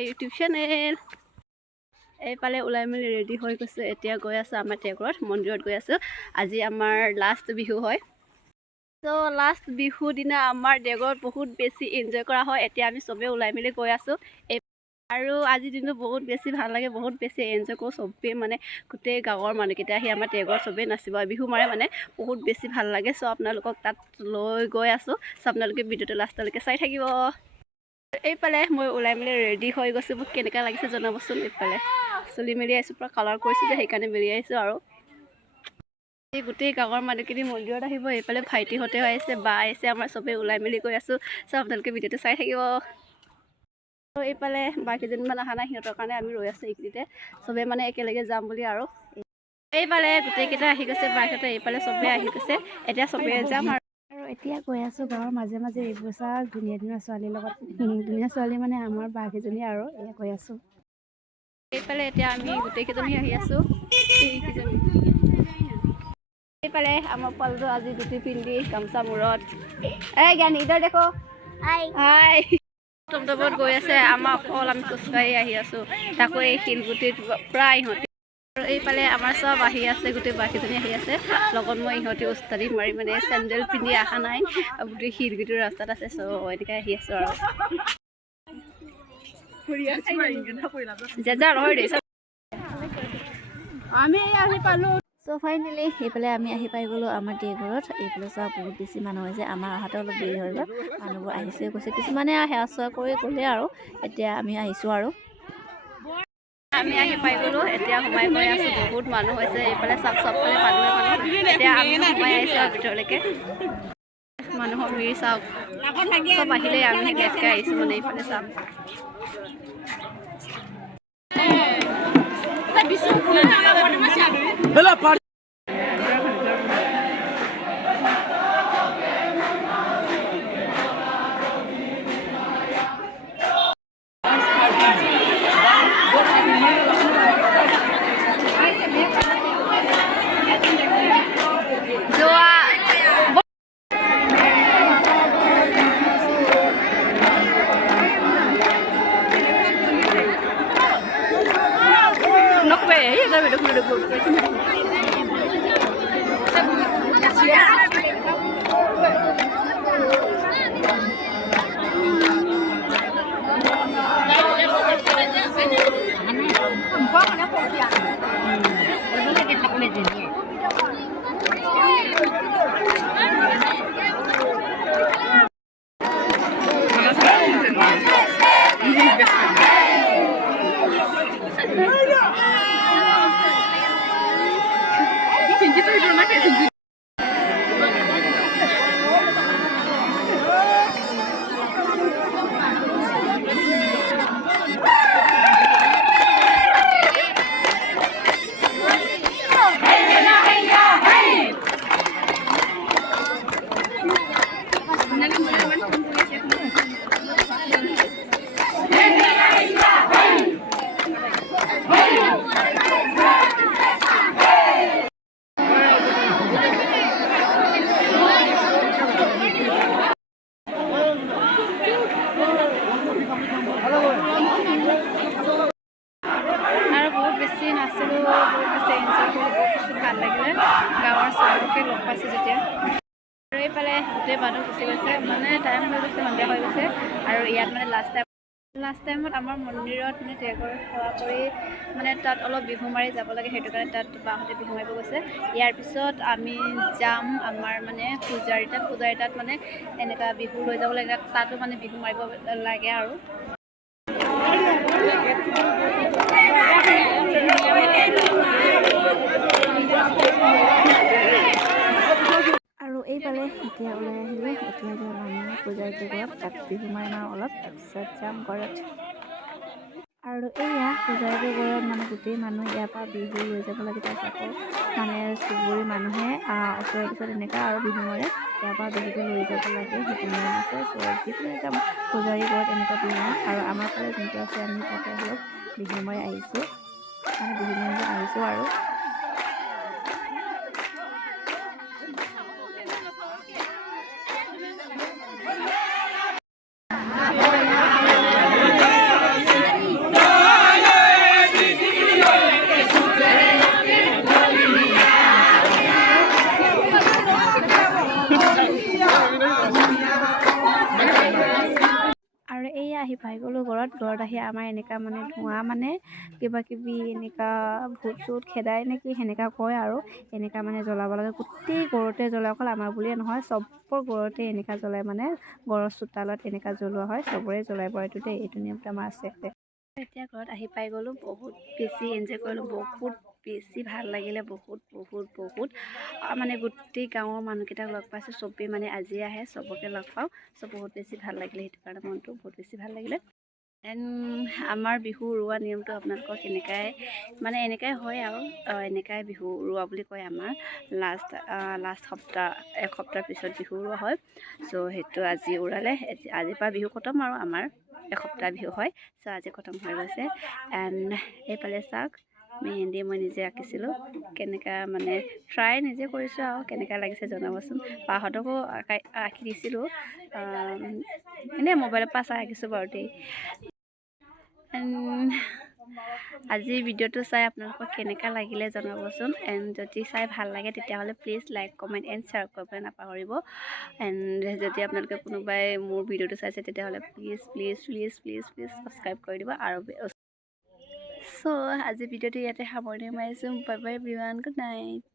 My YouTube channel. এইফালে ওলাই মেলি ৰেডি হৈ গৈছোঁ। এতিয়া গৈ আছোঁ আমাৰ দেঘৰত মন্দিৰত গৈ আছোঁ। আজি আমাৰ লাষ্ট বিহু হয়। তো লাষ্ট বিহু দিনা আমাৰ দেঘৰত বহুত বেছি এনজয় কৰা হয়। এতিয়া আমি চবেই ওলাই মেলি গৈ আছোঁ আৰু আজিৰ দিনটো বহুত বেছি ভাল লাগে, বহুত বেছি এনজয় কৰোঁ। চবেই মানে গোটেই গাঁৱৰ মানুহকেইটা আহি আমাৰ দেঘৰত চবেই নাচিব বিহু মাৰে মানে বহুত বেছি ভাল লাগে। চ' আপোনালোকক তাত লৈ গৈ আছোঁ। চ' আপোনালোকে ভিডিঅ'টো লাষ্টলৈকে চাই থাকিব। এইফালে মই ওলাই মেলি ৰেডি হৈ গৈছোঁ। মোক কেনেকুৱা লাগিছে জনাবচোন। এইফালে চলি মেলি আহিছোঁ, পূৰা কালাৰ কৰিছোঁ যে সেইকাৰণে মেলি আহিছোঁ। আৰু এই গোটেই গাঁৱৰ মানুহখিনি মন্দিৰত আহিব। এইফালে ভাইটিহঁতেও আহিছে, বা আহিছে, আমাৰ চবেই ওলাই মেলি গৈ আছোঁ। চ' আপোনালোকে ভিডিঅ'টো চাই থাকিব। আৰু এইফালে বাকীজনীমান অহা নাই, সিহঁতৰ কাৰণে আমি ৰৈ আছোঁ এইখিনিতে। চবেই মানে একেলগে যাম বুলি। আৰু এইফালে গোটেইকেইটা আহি গৈছে, বাকীহঁতে এইফালে চবেই আহি গৈছে। এতিয়া চবেই যাম আৰু এতিয়া গৈ আছোঁ গাঁৱৰ মাজে মাজে। এইবোৰ চাওক ধুনীয়া ধুনীয়া ছোৱালীৰ লগত, ধুনীয়া ছোৱালী মানে আমাৰ বাকেইজনী আৰু এয়া গৈ আছোঁ। এইফালে এতিয়া আমি গোটেইকেইজনী আহি আছোঁ। এইফালে আমাৰ পোৱালিটো আজি ধুতি পিন্ধি গামোচা মূৰত। এই জ্ঞানী ইধৰ দেখো। হাই টমটমত গৈ আছে। আমাৰ অকল আমি খোজকাঢ়ি আহি আছোঁ। তাকো এই শিলগুটিত প্ৰায় ইহঁতি আৰু এইফালে আমাৰ চব আহি আছে, গোটেই বাকীজনী আহি আছে লগত। মই ইহঁতি উস্তাদি মাৰি মানে চেণ্ডেল পিন্ধি অহা নাই, গোটেই শিলগুটিৰ ৰাস্তাত আছে। চ' এনেকৈ আহি আছোঁ আৰু আমি আহি পালোঁ। চ' ফাইনেলি সেইফালে আমি আহি পাই গ'লোঁ আমাৰ দেঘৰত। এইফালে চোৱা বহুত বেছি মানুহ হৈছে। আমাৰ অহাতে অলপ দেৰি হৈ গ'ল। মানুহবোৰ আহিছে গৈছে, কিছুমানে সেৱা চোৱা কৰি গ'লে আৰু এতিয়া আমি আহিছোঁ আৰু আমি আহি পাই গ'লোঁ। এতিয়া সোমাই গৈ আছোঁ। বহুত মানুহ হৈছে এইফালে চবফালে মানুহে মানুহ। এতিয়া আমি সোমাই আহিছোঁ আৰু ভিতৰলৈকে। মানুহৰ ভিৰ চাওক, চব আহিলেই আমি লেটকৈ আহিছোঁ মানে এইফালে চাওক। ভাল লাগিলে গাঁৱৰ চবকে লগ পাইছোঁ যেতিয়া। আৰু এইফালে গোটেই মানুহ গুচি গৈছে, মানে টাইম হৈ গৈছে, সন্ধিয়া হৈ গৈছে। আৰু ইয়াত মানে লাষ্ট টাইমত আমাৰ মন্দিৰত মানে দেঘৰ সেৱা কৰি মানে তাত অলপ বিহু মাৰি যাব লাগে, সেইটো কাৰণে তাত বাহঁতে বিহু মাৰিব গৈছে। ইয়াৰ পিছত আমি যাম আমাৰ মানে পূজাৰী তাত মানে এনেকুৱা বিহু লৈ যাব লাগে, তাতো মানে বিহু মাৰিব লাগে আৰু এইফালে এতিয়া ওলাই আহিলোঁ। এতিয়া যাম আমি পূজাৰ ঘৰত, তাত বিহু মাৰিম আৰু অলপ, তাৰপিছত যাম ঘৰত। আৰু এয়া পূজাৰ ঘৰত মানে গোটেই মানুহ ইয়াৰ পৰা বিহু লৈ যাব লাগে। তাৰপিছত আকৌ মানে চুবুৰী মানুহে ওচৰৰ পিছত এনেকুৱা আৰু বিহু মাৰে, ইয়াৰ পৰা বিহুটো লৈ যাব লাগে, সেইটো নিয়ম আছে। চ' যিকোনো এটা পূজাৰী ঘৰত এনেকুৱা বিহু মাৰে। আৰু আমাৰ ফালে যোনটো আছে আমি তাতে অলপ বিহু মাৰি আহিছোঁ, মানে বিহু মাৰিব আহিছোঁ আৰু পাই গ'লোঁ ঘৰত আহি আমাৰ এনেকুৱা মানে ধোঁৱা মানে কিবা কিবি এনেকুৱা ভূত চুত খেদাই নেকি সেনেকুৱা কয় আৰু এনেকুৱা মানে জ্বলাব লাগে গোটেই ঘৰতে জ্বলাই অকল আমাৰ বুলিয়ে নহয় চবৰ ঘৰতে এনেকুৱা জ্বলাই মানে ঘৰৰ চোতালত এনেকুৱা জ্বলোৱা হয় চবৰে জ্বলাই পৰে এইটো নিয়মটো আমাৰ আছে এতিয়া ঘৰত আহি পাই গ'লোঁ বহুত বেছি এনজয় কৰিলোঁ বহুত বেছি ভাল লাগিলে বহুত মানে গোটেই গাঁৱৰ মানুহকেইটাক লগ পাইছোঁ চবেই মানে আজি আহে চবকে লগ পাওঁ বহুত বেছি ভাল লাগিলে সেইটো কাৰণে মনটো বহুত বেছি ভাল লাগিলে এণ্ড আমাৰ বিহু উৰুৱা নিয়মটো আপোনালোকৰ এনেকাই হয় আৰু এনেকাই বিহু উৰুৱা বুলি কয় আমাৰ লাষ্ট এসপ্তাহ পিছত বিহু উৰুৱা হয় চ' সেইটো আজি উৰালে আজিৰ পৰা বিহু খতম আৰু আমাৰ এসপ্তাহ বিহু হয় চ' আজি খতম হৈ গৈছে এণ্ড এইফালে চাওক মেহেন্দি মই নিজে আঁকিছিলোঁ কেনেকুৱা মানে ট্ৰাই নিজে কৰিছোঁ আৰু কেনেকুৱা লাগিছে জনাবচোন বাহঁতকো আঁকি দিছিলোঁ এনেই মোবাইলৰ পৰা চাই আঁকিছোঁ বাৰু দেই আজি ভিডিঅ'টো চাই আপোনালোকক কেনেকুৱা লাগিলে জনাবচোন এণ্ড যদি চাই ভাল লাগে তেতিয়াহ'লে please like comment and share কৰিবলৈ নাপাহৰিব এণ্ড যদি আপোনালোকে কোনোবাই মোৰ ভিডিঅ'টো চাইছে তেতিয়াহ'লে প্লিজ ছাবস্ক্ৰাইব কৰি দিব আৰু চ' আজি ভিডিঅ'টো ইয়াতে সামৰণি মাৰিছোঁ bye bye everyone good night